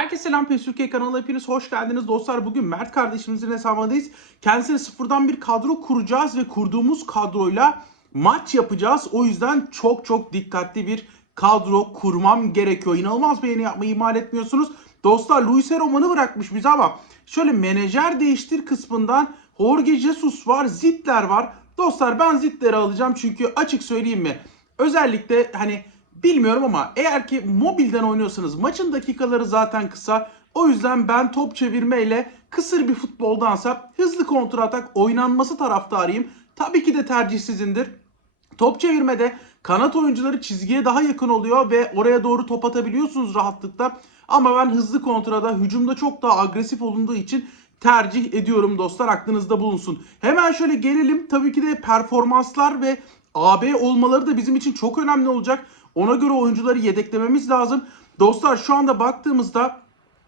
Herkese selam PES Türkiye kanalına hepiniz hoş geldiniz dostlar. Bugün Mert kardeşimizin hesabındayız. Kendisine sıfırdan bir kadro kuracağız ve kurduğumuz kadroyla maç yapacağız. O yüzden çok çok dikkatli bir kadro kurmam gerekiyor. İnanılmaz beğeni yapmayı ihmal etmiyorsunuz. Dostlar Luis Roman'ı bırakmış bize ama şöyle menajer değiştir kısmından Jorge Jesus var, Zittler var. Dostlar ben Zittler'i alacağım çünkü açık söyleyeyim mi? Özellikle hani Bilmiyorum ama eğer ki mobilden oynuyorsanız maçın dakikaları zaten kısa. O yüzden ben top çevirmeyle kısır bir futboldansa hızlı kontratak oynanması taraftarıyım. Tabii ki de tercih sizindir. Top çevirmede kanat oyuncuları çizgiye daha yakın oluyor ve oraya doğru top atabiliyorsunuz rahatlıkla. Ama ben hızlı kontrada hücumda çok daha agresif olunduğu için tercih ediyorum dostlar aklınızda bulunsun. Hemen şöyle gelelim tabii ki de performanslar ve AB olmaları da bizim için çok önemli olacak. Ona göre oyuncuları yedeklememiz lazım. Dostlar şu anda baktığımızda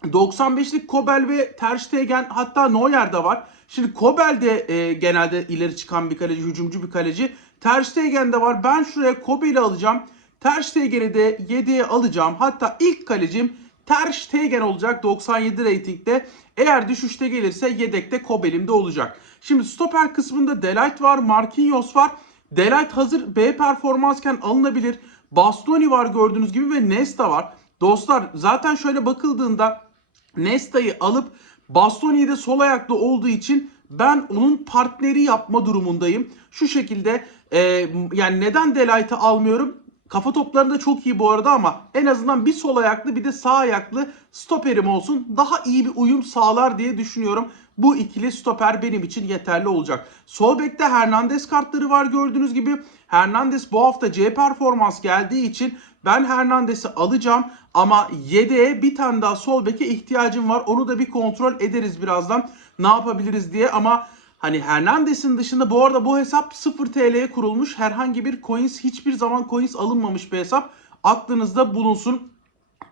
95'lik Kobel ve Ter Stegen hatta Neuer de var. Şimdi Kobel de e, genelde ileri çıkan bir kaleci, hücumcu bir kaleci. Ter Stegen de var. Ben şuraya Kobel'i alacağım. Ter Stegen'i de 7'ye alacağım. Hatta ilk kalecim Ter Stegen olacak 97 reytingde. Eğer düşüşte gelirse yedekte Kobel'im de olacak. Şimdi stoper kısmında Delight var, Marquinhos var. Delight hazır B performansken alınabilir. Bastoni var gördüğünüz gibi ve Nesta var. Dostlar zaten şöyle bakıldığında Nesta'yı alıp Bastoni'yi de sol ayaklı olduğu için ben onun partneri yapma durumundayım. Şu şekilde e, yani neden Delight'ı almıyorum? Kafa toplarında çok iyi bu arada ama en azından bir sol ayaklı bir de sağ ayaklı stoperim olsun. Daha iyi bir uyum sağlar diye düşünüyorum. Bu ikili stoper benim için yeterli olacak. Sol bekte Hernandez kartları var gördüğünüz gibi. Hernandez bu hafta C performans geldiği için ben Hernandez'i alacağım. Ama yedeğe bir tane daha sol beke ihtiyacım var. Onu da bir kontrol ederiz birazdan. Ne yapabiliriz diye ama Hani Hernandez'in dışında bu arada bu hesap 0 TL'ye kurulmuş. Herhangi bir coins hiçbir zaman coins alınmamış bir hesap. Aklınızda bulunsun.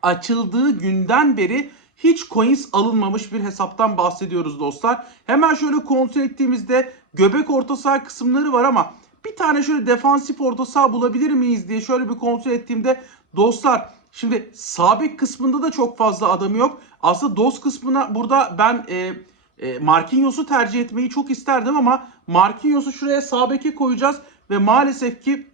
Açıldığı günden beri hiç coins alınmamış bir hesaptan bahsediyoruz dostlar. Hemen şöyle kontrol ettiğimizde göbek orta saha kısımları var ama bir tane şöyle defansif orta saha bulabilir miyiz diye şöyle bir kontrol ettiğimde dostlar şimdi sabit kısmında da çok fazla adam yok. Aslında DOS kısmına burada ben e, e, Marquinhos'u tercih etmeyi çok isterdim ama Marquinhos'u şuraya sağ beke koyacağız ve maalesef ki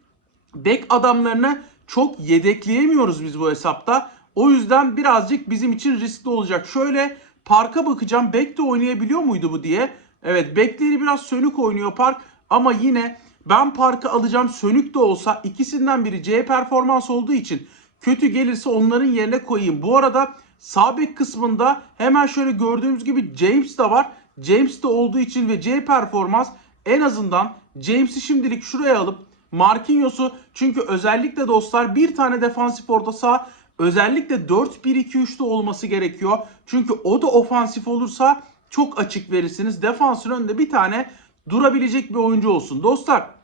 bek adamlarını çok yedekleyemiyoruz biz bu hesapta. O yüzden birazcık bizim için riskli olacak. Şöyle parka bakacağım. Bek de oynayabiliyor muydu bu diye. Evet bekleri biraz sönük oynuyor park ama yine ben parkı alacağım sönük de olsa ikisinden biri C performans olduğu için kötü gelirse onların yerine koyayım. Bu arada sağ bek kısmında hemen şöyle gördüğümüz gibi James de var. James de olduğu için ve C performans en azından James'i şimdilik şuraya alıp Marquinhos'u çünkü özellikle dostlar bir tane defansif orta saha özellikle 4-1-2-3'te olması gerekiyor. Çünkü o da ofansif olursa çok açık verirsiniz. Defansın önünde bir tane durabilecek bir oyuncu olsun. Dostlar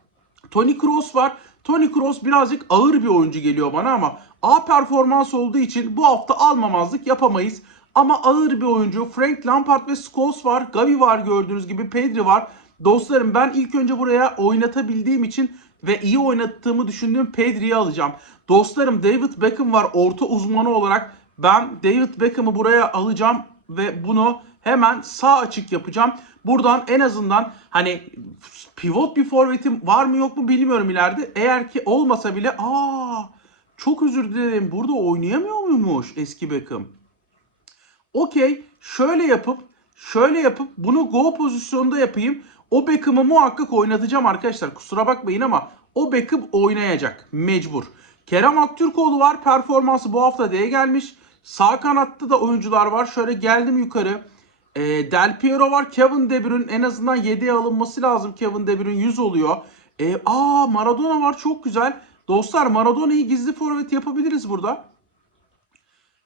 Tony Kroos var. Tony Kroos birazcık ağır bir oyuncu geliyor bana ama A performans olduğu için bu hafta almamazlık yapamayız. Ama ağır bir oyuncu. Frank Lampard ve Scholes var. Gavi var gördüğünüz gibi. Pedri var. Dostlarım ben ilk önce buraya oynatabildiğim için ve iyi oynattığımı düşündüğüm Pedri'yi alacağım. Dostlarım David Beckham var orta uzmanı olarak. Ben David Beckham'ı buraya alacağım ve bunu hemen sağ açık yapacağım. Buradan en azından hani pivot bir forvetim var mı yok mu bilmiyorum ileride. Eğer ki olmasa bile aa çok özür dilerim burada oynayamıyor muymuş eski Beckham? Okey şöyle yapıp şöyle yapıp bunu go pozisyonda yapayım. O Beckham'ı muhakkak oynatacağım arkadaşlar. Kusura bakmayın ama o Beckham oynayacak. Mecbur. Kerem Aktürkoğlu var. Performansı bu hafta D'ye gelmiş. Sağ kanatta da oyuncular var. Şöyle geldim yukarı. E, Del Piero var. Kevin De Bruyne en azından 7'ye alınması lazım. Kevin De Bruyne 100 oluyor. E, aa Maradona var. Çok güzel. Dostlar Maradona'yı gizli forvet yapabiliriz burada.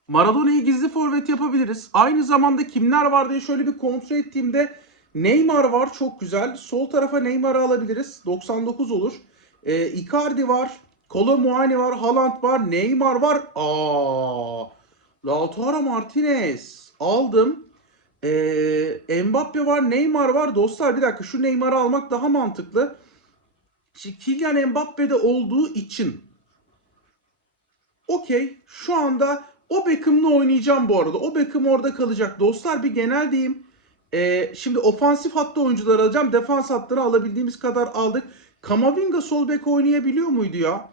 Maradona'yı gizli forvet yapabiliriz. Aynı zamanda kimler var diye şöyle bir kontrol ettiğimde Neymar var çok güzel. Sol tarafa Neymar'ı alabiliriz. 99 olur. Ee, Icardi var. Kolo Muani var. Haaland var. Neymar var. Aa, Lautaro Martinez. Aldım. Ee, Mbappe var. Neymar var. Dostlar bir dakika şu Neymar'ı almak daha mantıklı. Şimdi Kylian Mbappe'de olduğu için Okey. Şu anda O Beckham'la oynayacağım bu arada. O Beckham orada kalacak. Dostlar bir genel diyeyim. Ee, şimdi ofansif hatta oyuncuları alacağım. Defans hatları alabildiğimiz kadar aldık. Kamavinga sol bek oynayabiliyor muydu ya?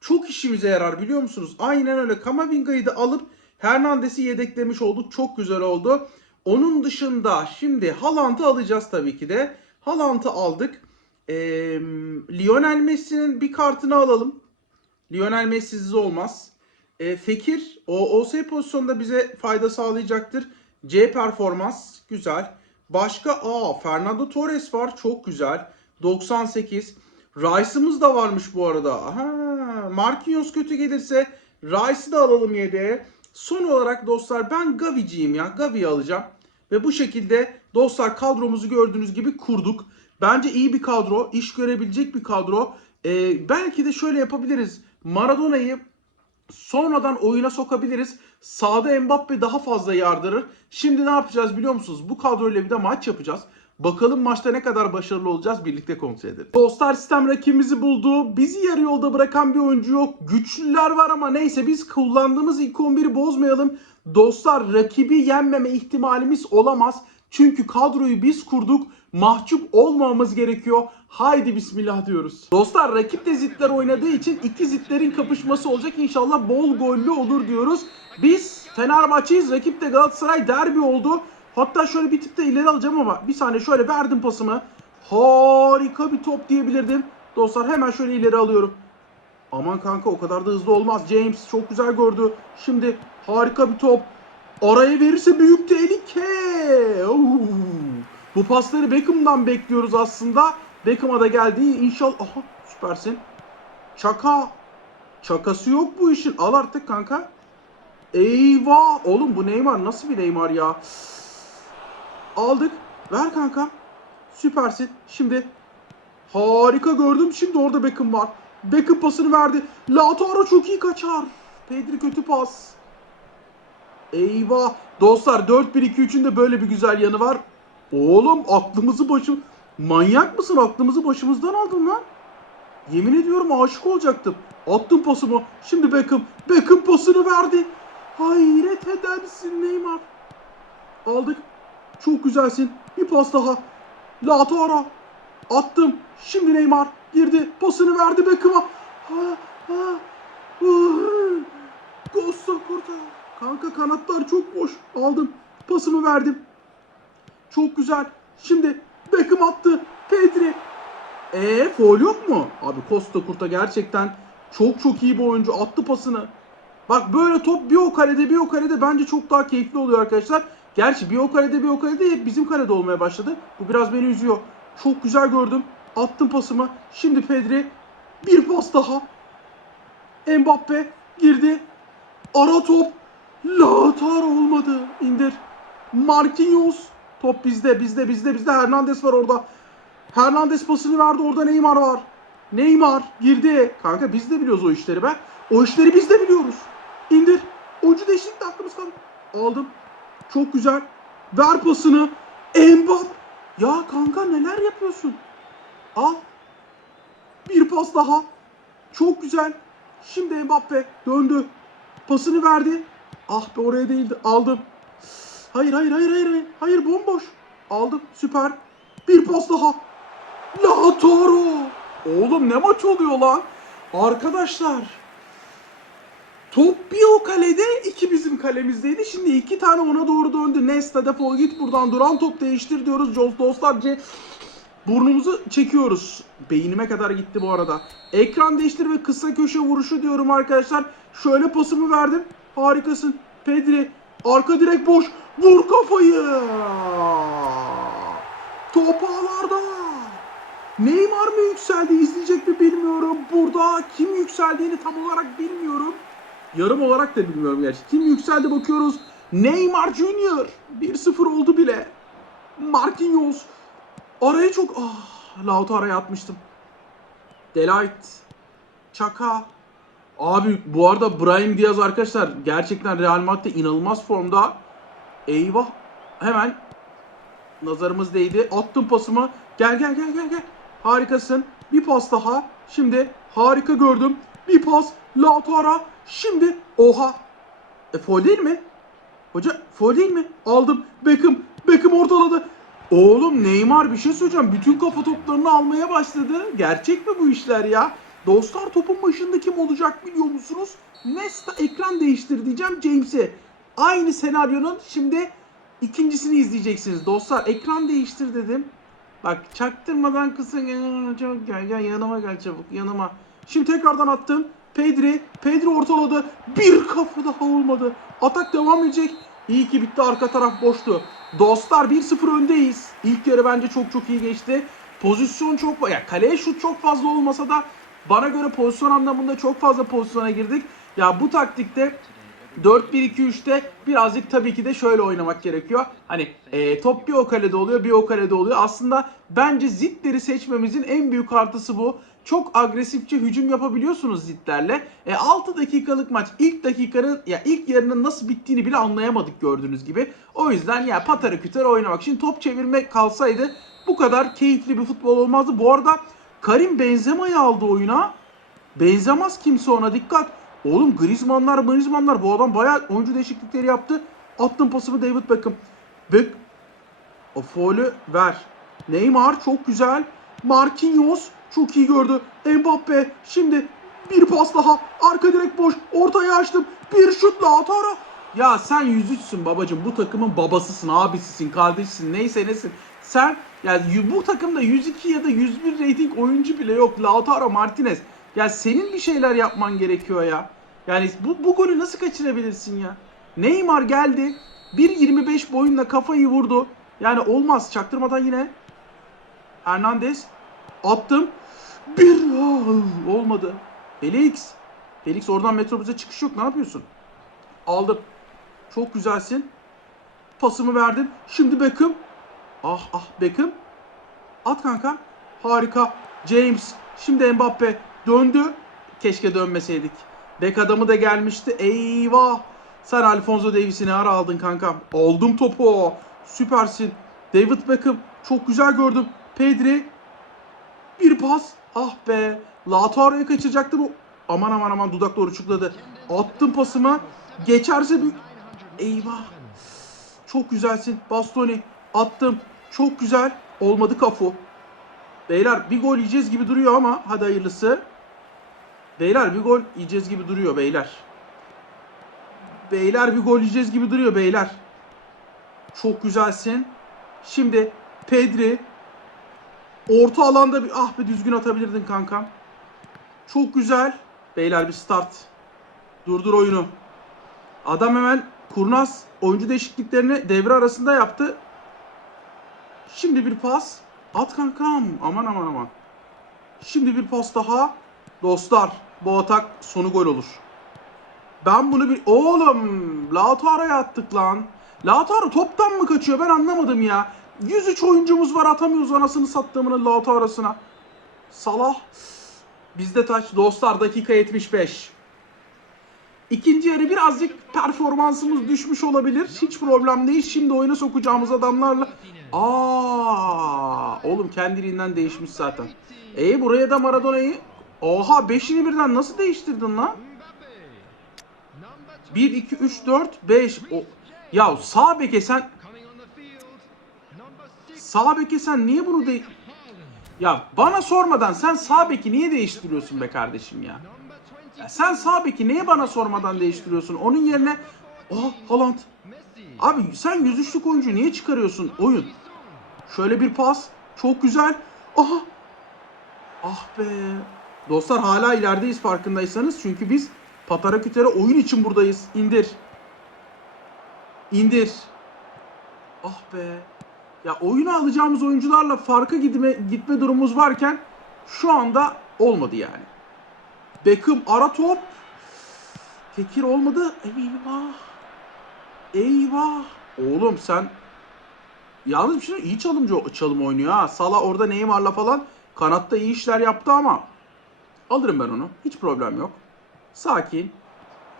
Çok işimize yarar biliyor musunuz? Aynen öyle. Kamavinga'yı da alıp Hernandez'i yedeklemiş olduk. Çok güzel oldu. Onun dışında şimdi Haaland'ı alacağız tabii ki de. Haaland'ı aldık. Ee, Lionel Messi'nin bir kartını alalım. Lionel Messi'siz olmaz. Ee, Fekir o OS pozisyonda bize fayda sağlayacaktır. C performans güzel. Başka aa Fernando Torres var çok güzel. 98. Rice'ımız da varmış bu arada. Aha, Marquinhos kötü gelirse Rice'ı da alalım yedeğe. Son olarak dostlar ben Gavi'ciyim ya. Gavi'yi alacağım. Ve bu şekilde dostlar kadromuzu gördüğünüz gibi kurduk. Bence iyi bir kadro. iş görebilecek bir kadro. Ee, belki de şöyle yapabiliriz. Maradona'yı sonradan oyuna sokabiliriz. Sağda Mbappe daha fazla yardırır. Şimdi ne yapacağız biliyor musunuz? Bu kadroyla bir de maç yapacağız. Bakalım maçta ne kadar başarılı olacağız birlikte kontrol edelim. Dostlar sistem rakibimizi buldu. Bizi yarı yolda bırakan bir oyuncu yok. Güçlüler var ama neyse biz kullandığımız ilk 11'i bozmayalım. Dostlar rakibi yenmeme ihtimalimiz olamaz. Çünkü kadroyu biz kurduk. Mahcup olmamamız gerekiyor. Haydi bismillah diyoruz. Dostlar rakip de zitler oynadığı için iki zitlerin kapışması olacak. İnşallah bol gollü olur diyoruz. Biz Fenerbahçe'yiz. Rakip de Galatasaray derbi oldu. Hatta şöyle bir tık da ileri alacağım ama bir saniye şöyle verdim pasımı. Harika bir top diyebilirdim. Dostlar hemen şöyle ileri alıyorum. Aman kanka o kadar da hızlı olmaz. James çok güzel gördü. Şimdi harika bir top. Araya verirse büyük tehlike. Oo. Bu pasları Beckham'dan bekliyoruz aslında. Beckham'a da geldi. İnşallah. Aha süpersin. Çaka. Çakası yok bu işin. Al artık kanka. Eyvah. Oğlum bu Neymar nasıl bir Neymar ya? Aldık. Ver kanka. Süpersin. Şimdi harika gördüm. Şimdi orada Beckham var. Beckham pasını verdi. Lautaro çok iyi kaçar. Pedri kötü pas. Eyvah. Dostlar 4-1-2-3'ün de böyle bir güzel yanı var. Oğlum aklımızı başım... Manyak mısın? Aklımızı başımızdan aldın lan. Yemin ediyorum aşık olacaktım. Attım pasımı. Şimdi Beckham. Beckham pasını verdi. Hayret edersin Neymar. Aldık. Çok güzelsin. Bir pas daha. Lautaro. Attım. Şimdi Neymar girdi. Pasını verdi Beckham'a. Ha. Kosta kurtar. Kanka kanatlar çok boş. Aldım. Pasımı verdim. Çok güzel. Şimdi Beckham attı. Pedri. Eee foul yok mu? Abi Costa Kurta gerçekten çok çok iyi bir oyuncu. Attı pasını. Bak böyle top bir o kalede bir o kalede bence çok daha keyifli oluyor arkadaşlar. Gerçi bir o kalede bir o kalede hep bizim kalede olmaya başladı. Bu biraz beni üzüyor. Çok güzel gördüm. Attım pasımı. Şimdi Pedri. Bir pas daha. Mbappe girdi. Ara top. Lautaro olmadı. İndir. Marquinhos. Top bizde, bizde, bizde, bizde. Hernandez var orada. Hernandez pasını verdi. Orada Neymar var. Neymar girdi. Kanka biz de biliyoruz o işleri be. O işleri biz de biliyoruz. İndir. Oyuncu değişiklikle aklımız kaldı. Aldım. Çok güzel. Ver pasını. Mbappe. Ya kanka neler yapıyorsun? Al. Bir pas daha. Çok güzel. Şimdi Mbappe döndü. Pasını verdi. Ah be oraya değildi. Aldım. Hayır hayır hayır hayır. Hayır, hayır bomboş. Aldım. Süper. Bir pas daha. Lautaro. Oğlum ne maç oluyor lan? Arkadaşlar. Top bir o kalede, iki bizim kalemizdeydi. Şimdi iki tane ona doğru döndü. Nesta defol git buradan. Duran top değiştir diyoruz. Jos dostlarca burnumuzu çekiyoruz. Beynime kadar gitti bu arada. Ekran değiştir ve kısa köşe vuruşu diyorum arkadaşlar. Şöyle pasımı verdim. Harikasın. Pedri. Arka direk boş. Vur kafayı. Top ağlarda. Neymar mı yükseldi izleyecek mi bilmiyorum. Burada kim yükseldiğini tam olarak bilmiyorum. Yarım olarak da bilmiyorum gerçi. Kim yükseldi bakıyoruz. Neymar Junior. 1-0 oldu bile. Marquinhos. Araya çok... Ah, Lautaro'ya atmıştım. Delight. Çaka. Abi bu arada Brahim Diaz arkadaşlar gerçekten Real Madrid'de inanılmaz formda. Eyvah. Hemen nazarımız değdi. Attım pasımı. Gel gel gel gel gel. Harikasın. Bir pas daha. Şimdi harika gördüm. Bir pas. Lautaro. Şimdi oha. E foul değil mi? Hoca foul değil mi? Aldım. Beckham. Beckham ortaladı. Oğlum Neymar bir şey söyleyeceğim. Bütün kafa toplarını almaya başladı. Gerçek mi bu işler ya? Dostlar topun başında kim olacak biliyor musunuz? Nesta ekran değiştir diyeceğim James'e. Aynı senaryonun şimdi ikincisini izleyeceksiniz. Dostlar ekran değiştir dedim. Bak çaktırmadan kısın çok gel gel yanıma gel çabuk yanıma. Şimdi tekrardan attım. Pedri, Pedri ortaladı. Bir kafa daha olmadı. Atak devam edecek. İyi ki bitti arka taraf boştu. Dostlar 1-0 öndeyiz. İlk yarı bence çok çok iyi geçti. Pozisyon çok ya kaleye şut çok fazla olmasa da bana göre pozisyon anlamında çok fazla pozisyona girdik. Ya bu taktikte 4-1-2-3'te birazcık tabii ki de şöyle oynamak gerekiyor. Hani e, top bir o kalede oluyor bir o kalede oluyor. Aslında bence zitleri seçmemizin en büyük artısı bu. Çok agresifçe hücum yapabiliyorsunuz zitlerle. E, 6 dakikalık maç ilk dakikanın ya ilk yarının nasıl bittiğini bile anlayamadık gördüğünüz gibi. O yüzden ya patara kütere oynamak. Şimdi top çevirmek kalsaydı bu kadar keyifli bir futbol olmazdı. Bu arada Karim Benzema'yı aldı oyuna. Benzemez kimse ona dikkat. Oğlum Griezmann'lar Griezmann'lar bu adam bayağı oyuncu değişiklikleri yaptı. Attım pasımı David Beckham. Beck o faulü ver. Neymar çok güzel. Marquinhos çok iyi gördü. Mbappe şimdi bir pas daha. Arka direk boş. Ortaya açtım. Bir şut Lautaro. Ya sen 103'sün babacım. Bu takımın babasısın, abisisin, kardeşsin. Neyse nesin. Sen yani bu takımda 102 ya da 101 rating oyuncu bile yok. Lautaro Martinez. Ya senin bir şeyler yapman gerekiyor ya. Yani bu, bu golü nasıl kaçırabilirsin ya? Neymar geldi. 1.25 boyunla kafayı vurdu. Yani olmaz. Çaktırmadan yine. Hernandez. Attım. Bir. Ah, olmadı. Felix. Felix oradan metrobüse çıkış yok. Ne yapıyorsun? Aldım. Çok güzelsin. Pasımı verdim. Şimdi Beckham. Ah ah Beckham. At kanka. Harika. James. Şimdi Mbappe. Döndü. Keşke dönmeseydik. Bek adamı da gelmişti. Eyvah. Sen Alfonso Davies'i ne ara aldın kankam? Aldım topu. Süpersin. David Beckham. Çok güzel gördüm. Pedri. Bir pas. Ah be. Lautaro'yu kaçıracaktı bu. Aman aman aman dudakla uçukladı. Attım pasımı. Geçerse bir... Eyvah. Çok güzelsin. Bastoni. Attım. Çok güzel. Olmadı kafu. Beyler bir gol yiyeceğiz gibi duruyor ama hadi hayırlısı. Beyler bir gol yiyeceğiz gibi duruyor beyler. Beyler bir gol yiyeceğiz gibi duruyor beyler. Çok güzelsin. Şimdi Pedri orta alanda bir ah be düzgün atabilirdin kankam. Çok güzel. Beyler bir start. Durdur oyunu. Adam hemen kurnaz oyuncu değişikliklerini devre arasında yaptı. Şimdi bir pas. At kankam. Aman aman aman. Şimdi bir pas daha. Dostlar bu atak sonu gol olur. Ben bunu bir... Oğlum Lautaro'ya attık lan. Lautaro toptan mı kaçıyor ben anlamadım ya. 103 oyuncumuz var atamıyoruz anasını sattığımın Lautaro'suna. Salah. Bizde taç. Dostlar dakika 75. İkinci yarı birazcık performansımız düşmüş olabilir. Hiç problem değil. Şimdi oyuna sokacağımız adamlarla... Aa, oğlum kendiliğinden değişmiş zaten. E buraya da Maradona'yı... Oha 5'ini birden nasıl değiştirdin lan? 1, 2, 3, 4, 5. O... Ya sağ beke sen... Sağ beke sen niye bunu de... Ya bana sormadan sen sağ beki niye değiştiriyorsun be kardeşim ya? Ya sen sağ beki niye bana sormadan değiştiriyorsun? Onun yerine... Oh Haaland. Abi sen 103'lük oyuncu niye çıkarıyorsun oyun? Şöyle bir pas. Çok güzel. Aha. Ah be. Dostlar hala ilerideyiz farkındaysanız. Çünkü biz Patara Kütere oyun için buradayız. İndir. İndir. Ah be. Ya oyunu alacağımız oyuncularla farka gitme, gitme durumumuz varken şu anda olmadı yani. Beckham ara top. Fekir olmadı. Eyvah. Eyvah. Oğlum sen Yalnız bir şey iyi çalımcı çalım oynuyor ha. Salah orada Neymar'la falan kanatta iyi işler yaptı ama alırım ben onu. Hiç problem yok. Sakin.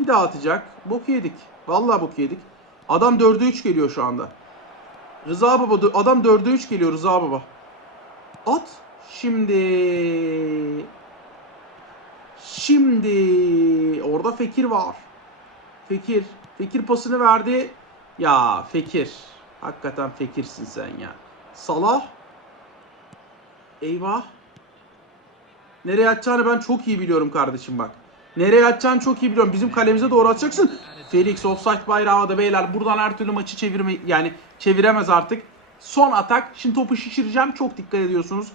Bir daha atacak. Bok yedik. Vallahi bok yedik. Adam 4'e 3 geliyor şu anda. Rıza Baba adam 4'e 3 geliyor Rıza Baba. At. Şimdi Şimdi orada Fekir var. Fekir. Fekir pasını verdi. Ya Fekir. Hakikaten Fekirsin sen ya. Salah. Eyvah. Nereye atacağını ben çok iyi biliyorum kardeşim bak. Nereye atacağını çok iyi biliyorum. Bizim kalemize doğru atacaksın. Felix offside bayrağı havada beyler. Buradan her türlü maçı çevirme yani çeviremez artık. Son atak. Şimdi topu şişireceğim. Çok dikkat ediyorsunuz.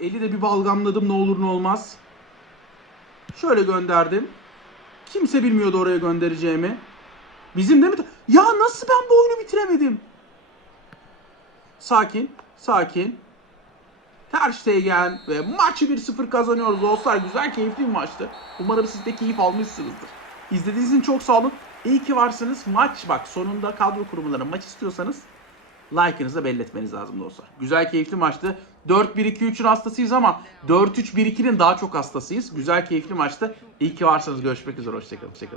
Eli de bir balgamladım ne olur ne olmaz. Şöyle gönderdim. Kimse bilmiyordu oraya göndereceğimi. Bizim değil mi? Ya nasıl ben bu oyunu bitiremedim? Sakin, sakin. Ter Stegen ve maçı 1-0 kazanıyoruz dostlar. Güzel, keyifli bir maçtı. Umarım siz de keyif almışsınızdır. İzlediğiniz için çok sağ olun. İyi ki varsınız. Maç bak sonunda kadro kurumları maç istiyorsanız like'ınızı belli etmeniz lazım dostlar. Güzel keyifli maçtı. 4-1-2-3'ün hastasıyız ama 4-3-1-2'nin daha çok hastasıyız. Güzel keyifli maçtı. İyi ki varsınız. Görüşmek üzere. Hoşçakalın. Hoşçakalın.